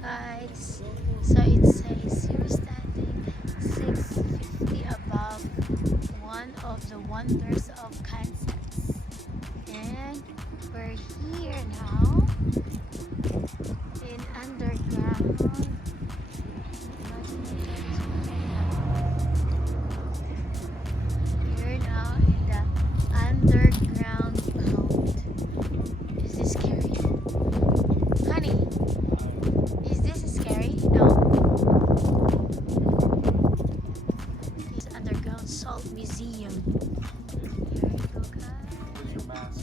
guys. So it says you're standing 650 above one of the wonders of Kansas. And we're here now in underground. We're now in the underground code. Is this scary? Honey, is this scary? No. It's underground salt museum. Here we go, guys.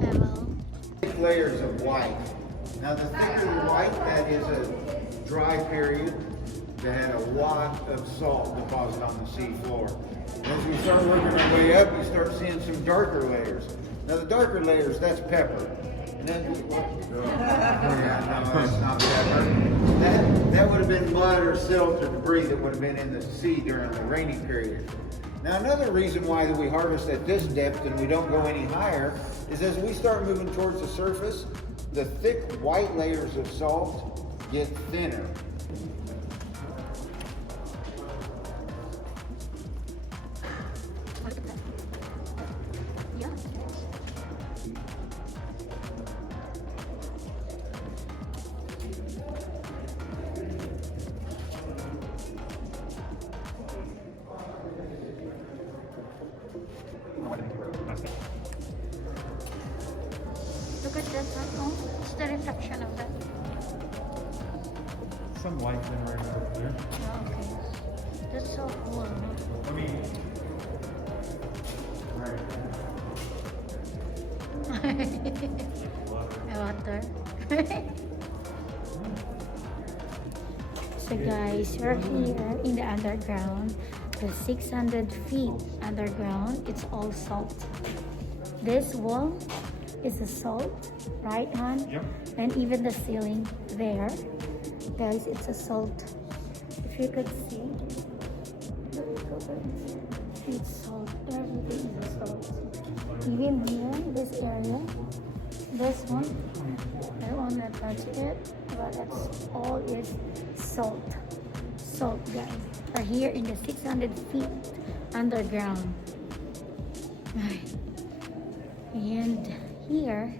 I will. Layers of white. Now the thicker the white, that is a dry period that had a lot of salt deposit on the sea floor. As we start working our way up, you start seeing some darker layers. Now the darker layers, that's pepper. And then, no, that's not pepper. That would have been mud or silt or debris that would have been in the sea during the rainy period. Now another reason why that we harvest at this depth and we don't go any higher is as we start moving towards the surface, the thick white layers of salt get thinner. Look at that one. Oh, it's the reflection of that. Some light generator over there. Oh, okay. That's so cool. Water. So guys, we're here in the underground. The 600 feet underground. It's all salt. This wall is a salt, right, hon? Yep. And even the ceiling there, guys, it's a salt. If you could see, it's salt. Everything is salt. Even here, this area, this one, I don't want to touch it, but that's all is salt. Salt, guys. We're here in the 600 feet underground. And here,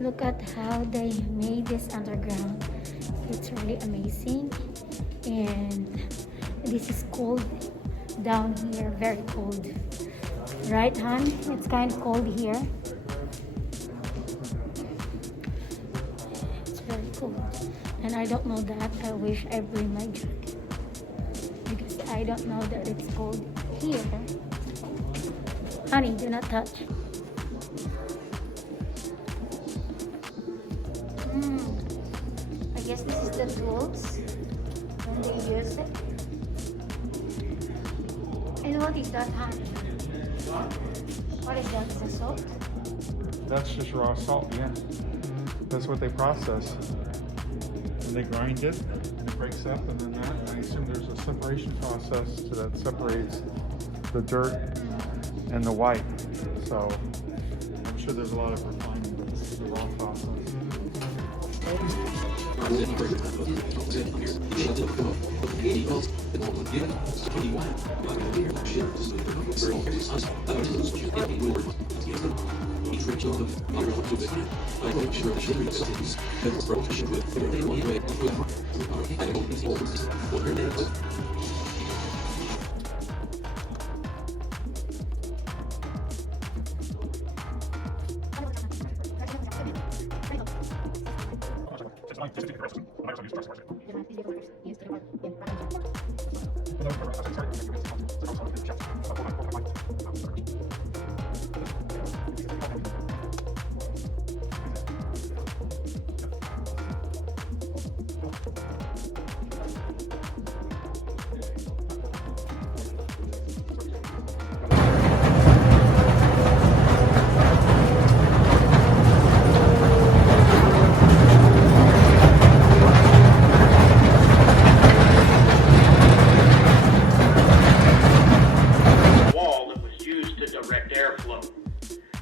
look at how they made this underground. It's really amazing. And this is cold down here, very cold. Right, hon? It's kind of cold here. It's very cold. And I don't know that. I wish I bring my jacket. Because I don't know that it's cold here. Honey, do not touch. I guess this is the tools when they use it. And what is that, hon? What is that? Is it salt? That's just raw salt, yeah. That's what they process. And they grind it, and it breaks up, and then that, I assume there's a separation process that separates the dirt and the white. So I'm sure there's a lot of refinement, but this is the raw process.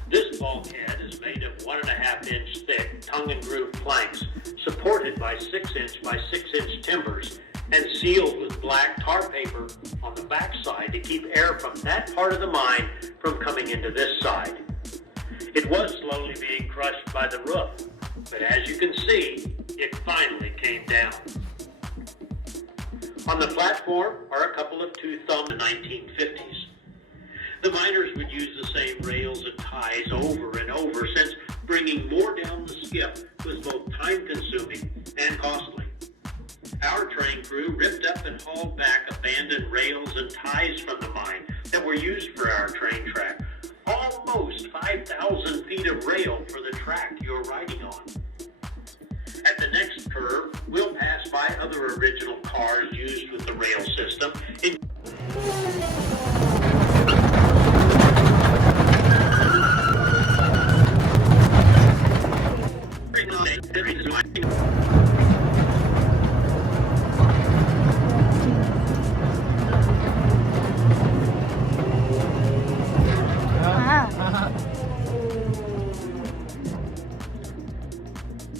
This bulkhead is made of 1.5-inch thick tongue and groove planks supported by by 6-inch by 6-inch timbers and sealed with black tar paper on the backside to keep air from that part of the mine from coming into this side. It was slowly being crushed by the roof, but as you can see, it finally came down. On the platform are a couple of two-thumb 1950s. The miners would use the same rails and ties over and over, since bringing more down the skip was both time-consuming and costly. Our train crew ripped up and hauled back abandoned rails and ties from the mine that were used for our train track. Almost 5,000 feet of rail for the track you're riding on. At the next curve, we'll pass by other original cars used with the rail system.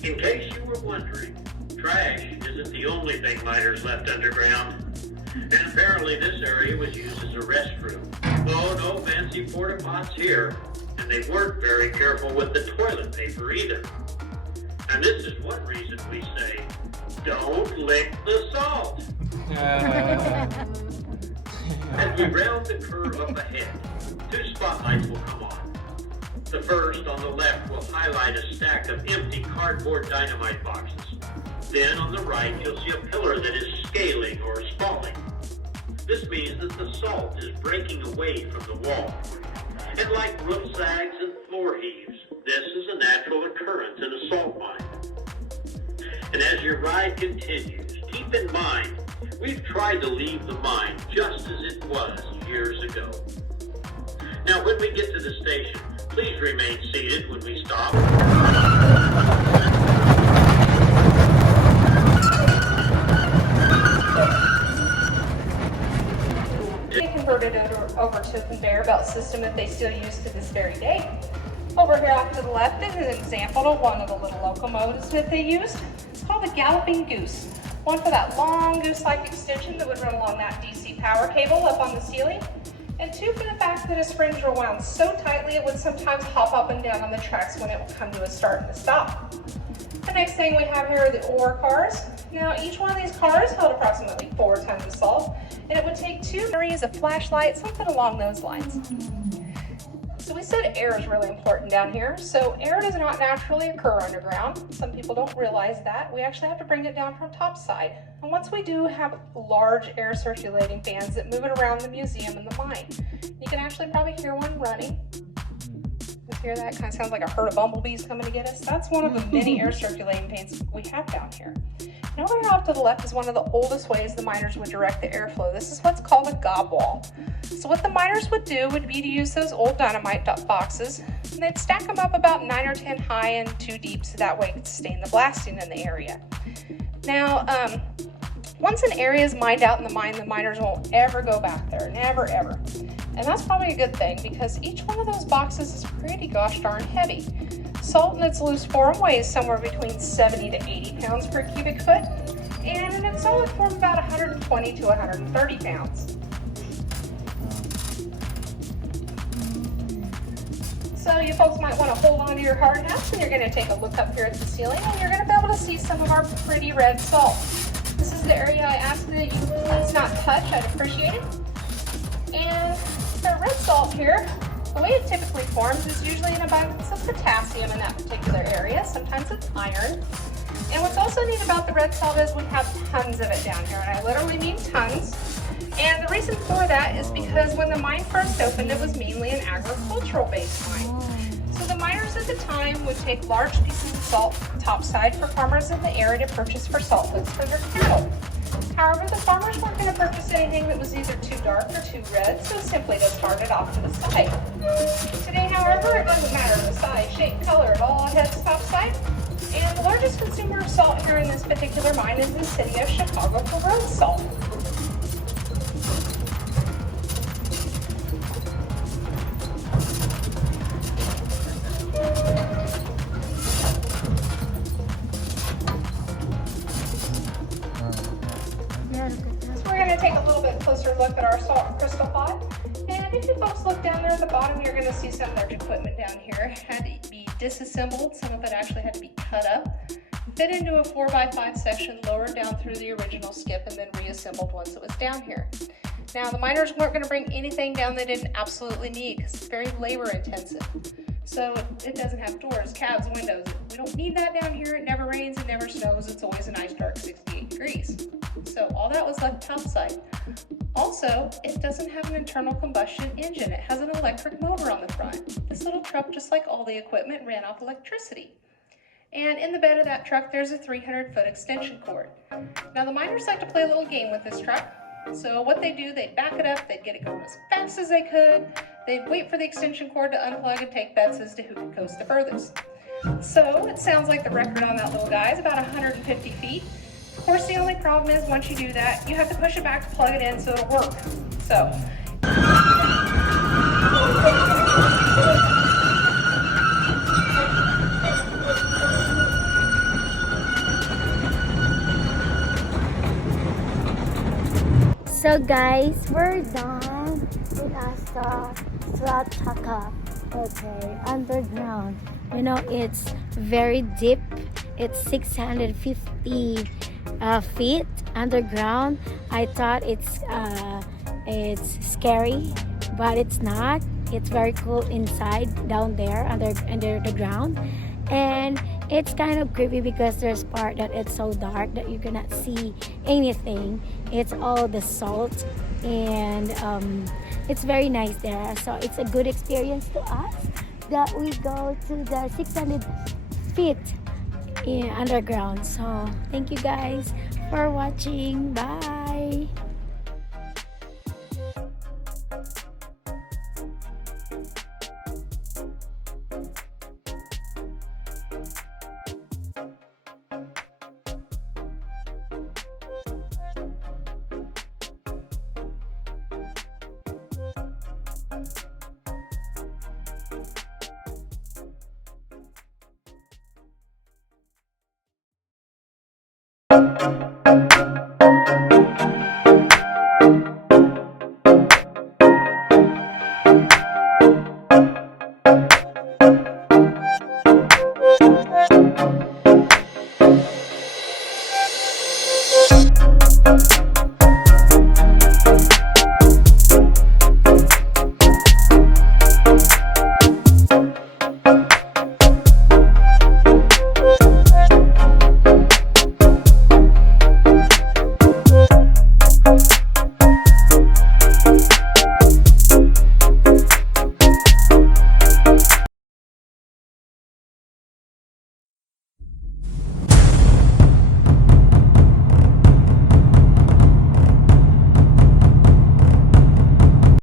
In case you were wondering, trash isn't the only thing miners left underground. And apparently this area was used as a restroom. Oh, no fancy porta pots here. And they weren't very careful with the toilet paper either. And this is one reason we say, don't lick the salt. As we round the curve up ahead, 2 spotlights will come on. The first on the left will highlight a stack of empty cardboard dynamite boxes. Then on the right, you'll see a pillar that is scaling or spalling. This means that the salt is breaking away from the wall. And like roof sags and floor heaves, this is a natural occurrence in a salt mine. And as your ride continues, keep in mind, we've tried to leave the mine just as it was years ago. Now, when we get to the station, please remain seated when we stop. They converted it over to a conveyor belt system that they still use to this very day. Over here off to the left is an example of one of the little locomotives that they used. It's called the Galloping Goose. One for that long goose-like extension that would run along that DC power cable up on the ceiling. And 2 for the fact that its springs were wound so tightly it would sometimes hop up and down on the tracks when it would come to a start and a stop. The next thing we have here are the ore cars. Now each one of these cars held approximately 4 tons of salt, and it would take 2 batteries, a flashlight, something along those lines. So we said air is really important down here. So air does not naturally occur underground. Some people don't realize that. We actually have to bring it down from topside. And once we do have large air circulating fans that move it around the museum and the mine. You can actually probably hear one running. You hear that? Kind of sounds like a herd of bumblebees coming to get us. That's one of the many air circulating fans we have down here. And over here off to the left is one of the oldest ways the miners would direct the airflow. This is what's called a gob wall. So what the miners would do would be to use those old dynamite boxes, and they'd stack them up about 9 or 10 high and 2 deep, so that way it could sustain the blasting in the area. Now, once an area is mined out in the mine, the miners won't ever go back there, never ever. And that's probably a good thing, because each one of those boxes is pretty gosh darn heavy. Salt in its loose form weighs somewhere between 70 to 80 pounds per cubic foot, and in its solid form about 120 to 130 pounds. So you folks might want to hold on to your hard hats, and you're going to take a look up here at the ceiling, and you're going to be able to see some of our pretty red salt. This is the area I asked that you please not touch. I'd appreciate it. And the red salt here, the way it typically forms is usually an abundance of potassium in that particular area. Sometimes it's iron. And what's also neat about the red salt is we have tons of it down here, and I literally mean tons. And the reason for that is because when the mine first opened, it was mainly an agricultural-based mine. So the miners at the time would take large pieces of salt topside for farmers in the area to purchase for salt licks for their cattle. However, the farmers weren't going to purchase anything that was either too dark or too red, so simply just started off to the side. Today, however, it doesn't matter the size, shape, color, it all heads topside. And the largest consumer of salt here in this particular mine is the city of Chicago for road salt. closer look at our salt and crystal pot. And if you folks look down there at the bottom, you're going to see some of their equipment down here had to be disassembled. Some of it actually had to be cut up, fit into a 4x5 section, lowered down through the original skip, and then reassembled once it was down here. Now, the miners weren't going to bring anything down they didn't absolutely need because it's very labor intensive. So it doesn't have doors, cabs, windows. We don't need that down here. It never rains, it never snows. It's always a nice dark 68 degrees. So all that was left topside. Also, it doesn't have an internal combustion engine. It has an electric motor on the front. This little truck, just like all the equipment, ran off electricity. And in the bed of that truck, there's a 300-foot extension cord. Now, the miners like to play a little game with this truck. So what they do, they'd back it up, they'd get it going as fast as they could, they'd wait for the extension cord to unplug and take bets as to who could coast the furthest. So it sounds like the record on that little guy is about 150 feet. Of course, the only problem is once you do that, you have to push it back to plug it in so it'll work. So. So guys, we're done with our Strataca. Okay, underground. You know, it's very deep. It's 650 feet underground. I thought it's scary, but it's not. It's very cool inside, down there, under the ground. And it's kind of creepy because there's part that it's so dark that you cannot see anything. It's all the salt, and it's very nice there. So it's a good experience to us that we go to the 600 feet underground. So thank you guys for watching. Bye.